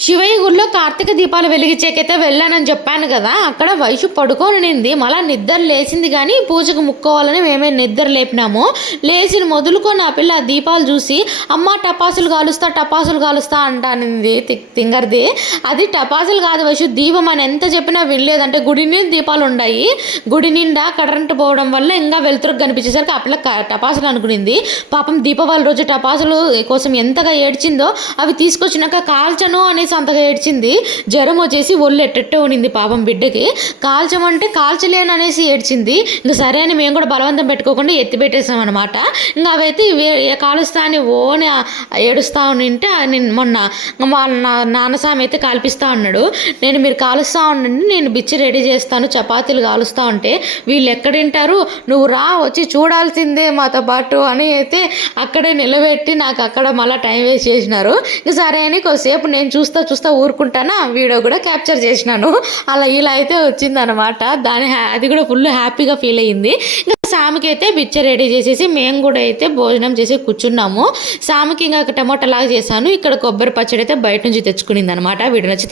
శివయ్య గుడిలో కార్తీక దీపాలు వెలిగించేకైతే వెళ్ళానని చెప్పాను కదా, అక్కడ వైషు పడుకోనింది. మళ్ళీ నిద్ర లేచింది కానీ పూజకు ముక్కోవాలని మేమే నిద్ర లేపినాము. లేచిన మొదలుకొని ఆ పిల్ల ఆ దీపాలు చూసి అమ్మ టపాసులు కాలుస్తా అంటానింది. తింగర్ది అది టపాసులు కాదు వైషు, దీపం అని ఎంత చెప్పినా వినలేదంటే గుడి నిండా దీపాలు ఉన్నాయి. గుడి నిండా కరెంటు పోవడం వల్ల ఇంకా వెలుతురుకు కనిపించేసరికి ఆ పిల్ల టపాసులు అనుకునింది. పాపం దీపావళి రోజు టపాసులు కోసం ఎంతగా ఏడ్చిందో, అవి తీసుకొచ్చినాక కాల్చను అనేసి అంతగా ఏడ్చింది. జ్వరం వచ్చేసి ఒళ్ళు ఎట్టెట్టే ఉనింది పాపం బిడ్డకి. కాల్చమంటే కాల్చలేను అనేసి ఏడ్చింది. ఇంకా సరే అని మేము కూడా బలవంతం పెట్టుకోకుండా ఎత్తి పెట్టేసాం అనమాట. ఇంకా అవైతే కాలుస్తా అని ఓని ఏడుస్తా ఉంటే మొన్న మా నాన్నస్వామి అయితే కాల్పిస్తా అన్నాడు. మీరు కాలుస్తా ఉండండి, నేను బిచ్చి రెడీ చేస్తాను, చపాతీలు కాలుస్తా ఉంటే వీళ్ళు ఎక్కడింటారు, నువ్వు రా వచ్చి చూడాల్సిందే మాతో పాటు అని అయితే అక్కడే నిలబెట్టి నాకు అక్కడ మళ్ళీ టైం వేస్ట్ చేసినారు. ఇంకా సరే అని కొద్దిసేపు నేను చూస్తా ఊరుకుంటానా, వీడియో కూడా క్యాప్చర్ చేసినాను. అలా ఇలా అయితే వచ్చిందనమాట. అది కూడా ఫుల్ హ్యాపీగా ఫీల్ అయ్యింది. ఇంకా సామికి అయితే బిచ్చ రెడీ చేసేసి మేము కూడా అయితే భోజనం చేసి కూర్చున్నాము. సామికి ఇంకా టమోటా లాగా చేశాను. ఇక్కడ కొబ్బరి పచ్చడి అయితే బయట నుంచి తెచ్చుకునింది అనమాట. వీడియో నచ్చితే